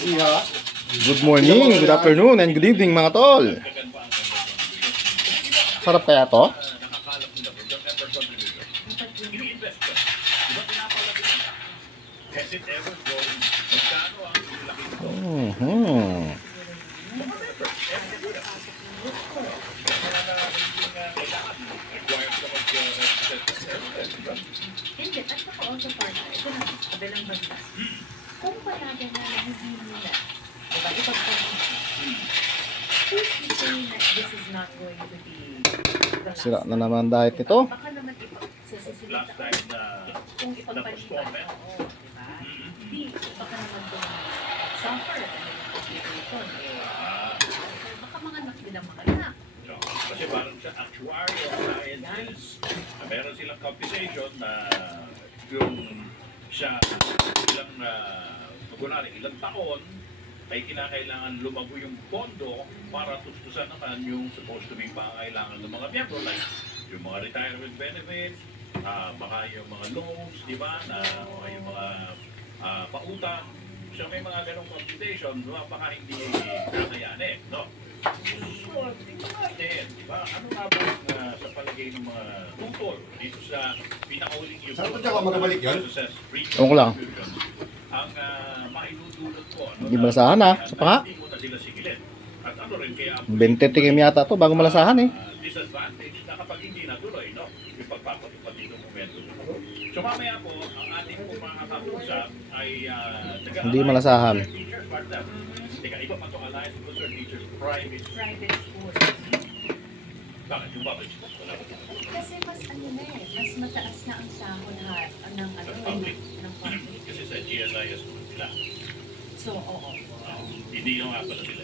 Good morning, good afternoon, and good evening mga tol. Sarap kaya to? Hindi, at saka also partner, ito na, kabilang banda. Kung palaga na hindi nila, diba, ipagpapagod. If you say that this is not going to be the last, Sira na naman diet nito. baka naman ipagsususunod kung ipagpalitan, oo, diba? Hindi, baka naman itong suffer, baka mga anak din ang makanak. Kasi parang sa actuarial sciences, meron silang computation na yung siya ilang taon ay kinakailangan lumago yung pondo para tustusan naman yung supposed to be pangailangan ng mga miyembro, like yung mga retirement benefits, baka yung mga loans, di ba, na yung mga pautang. So may mga ganong computation, baka hindi kakayanin, no? So, tingnan natin, di ba? Ano nga ba sa palagay ng mga tutol dito sa pinakauling yung... Saan pa ka magabalik yun? Ewan ko lang. Ang mailudulot ko... Hindi malasahan ha, sa panga. Hindi mo na sila sigilin. At ano rin kaya... 20 tingin yata to bago malasahan eh. Disadvantage na kapag hindi natuloy, no? Yung pagpapatupad dito ng momentum. So mamaya po, ang ating po makakausap ay... Hindi malasahan. Teka, iba pa itong Alliance of Concerned Teachers Private School. Bakit? Yung public school? Wala ko. Kasi mas ano na eh, mas mataas na ang sahod ng public. Kasi sa GSIS sila. So, oo. Hindi yung nga pala sila.